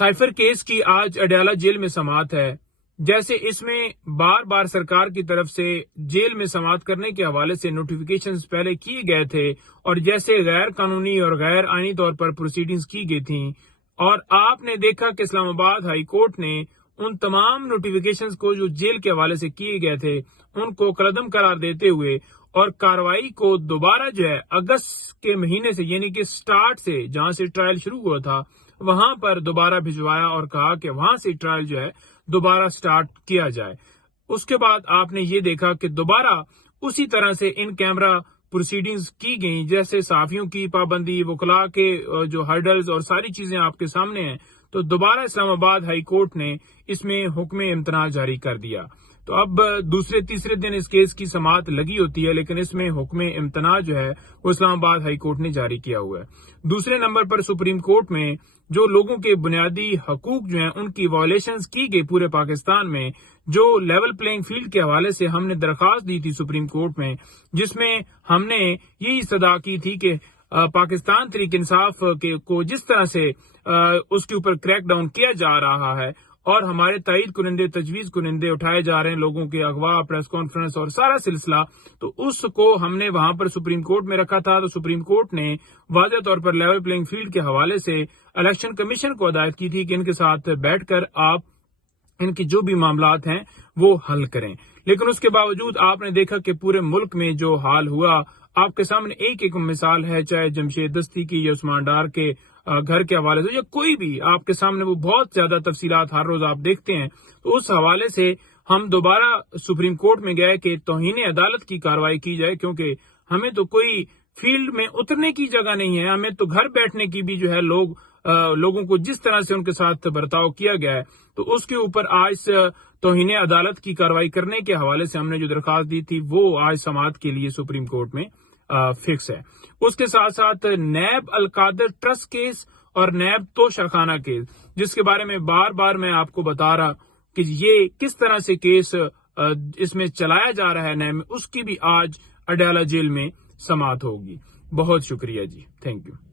Cipher case کی آج Adiala jail میں سماعت ہے۔ جیسے اس میں بار بار سرکار کی طرف سے جیل میں سماعت کرنے کے حوالے سے نوٹیفیکیشنز پہلے کیے گئے تھے، اور جیسے غیر قانونی اور غیر آئینی طور پر پروسیڈنگز کی گئی تھیں، اور آپ نے دیکھا کہ اسلام آباد ہائی کورٹ نے ان تمام نوٹیفیکیشنز کو جو جیل کے حوالے سے کیے گئے تھے ان کو کالعدم قرار دیتے ہوئے اور کارروائی کو دوبارہ جو ہے اگست کے مہینے سے، یعنی کہ سٹارٹ سے جہاں سے ٹرائل شروع ہوا تھا وہاں پر دوبارہ بھجوایا اور کہا کہ وہاں سے ٹرائل جو ہے دوبارہ سٹارٹ کیا جائے۔ اس کے بعد آپ نے یہ دیکھا کہ دوبارہ اسی طرح سے ان کیمرہ پروسیڈنگز کی گئیں، جیسے صحافیوں کی پابندی، وکلاء کے جو ہرڈلز اور ساری چیزیں آپ کے سامنے ہیں، تو دوبارہ اسلام آباد ہائی کورٹ نے اس میں حکم امتناع جاری کر دیا۔ تو اب دوسرے تیسرے دن اس کیس کی سماعت لگی ہوتی ہے، لیکن اس میں حکم امتناع جو ہے وہ اسلام آباد ہائی کورٹ نے جاری کیا ہوا ہے۔ دوسرے نمبر پر سپریم کورٹ میں جو لوگوں کے بنیادی حقوق جو ہیں ان کی وائلیشنز کی گئی پورے پاکستان میں، جو لیول پلینگ فیلڈ کے حوالے سے ہم نے درخواست دی تھی سپریم کورٹ میں، جس میں ہم نے یہی صدا کی تھی کہ پاکستان تحریک انصاف کو جس طرح سے اس کے اوپر کریک ڈاؤن کیا جا رہا ہے اور ہمارے تائید کنندے، تجویز کنندے اٹھائے جا رہے ہیں، لوگوں کے اغوا، پریس کانفرنس اور سارا سلسلہ، تو اس کو ہم نے وہاں پر سپریم کورٹ میں رکھا تھا۔ تو سپریم کورٹ نے واضح طور پر لیول پلینگ فیلڈ کے حوالے سے الیکشن کمیشن کو ہدایت کی تھی کہ ان کے ساتھ بیٹھ کر آپ ان کی جو بھی معاملات ہیں وہ حل کریں، لیکن اس کے باوجود آپ نے دیکھا کہ پورے ملک میں جو حال ہوا آپ کے سامنے ایک ایک مثال ہے، چاہے جمشید دستی کی یا عثمان ڈار کے گھر کے حوالے سے یا کوئی بھی آپ کے سامنے، وہ بہت زیادہ تفصیلات ہر روز آپ دیکھتے ہیں۔ تو اس حوالے سے ہم دوبارہ سپریم کورٹ میں گئے کہ توہین عدالت کی کارروائی کی جائے، کیونکہ ہمیں تو کوئی فیلڈ میں اترنے کی جگہ نہیں ہے، ہمیں تو گھر بیٹھنے کی بھی جو ہے لوگوں کو جس طرح سے ان کے ساتھ برتاؤ کیا گیا ہے، تو اس کے اوپر آج توہین عدالت کی کارروائی کرنے کے حوالے سے ہم نے جو درخواست دی تھی وہ آج سماعت کے لیے سپریم کورٹ میں فکس ہے۔ اس کے ساتھ ساتھ نیب القادر ٹرسٹ کیس اور نیب توشہ خانہ کیس، جس کے بارے میں بار بار میں آپ کو بتا رہا کہ یہ کس طرح سے کیس اس میں چلایا جا رہا ہے نیب میں، اس کی بھی آج اڈیالہ جیل میں سماعت ہوگی۔ بہت شکریہ جی، تھینک یو۔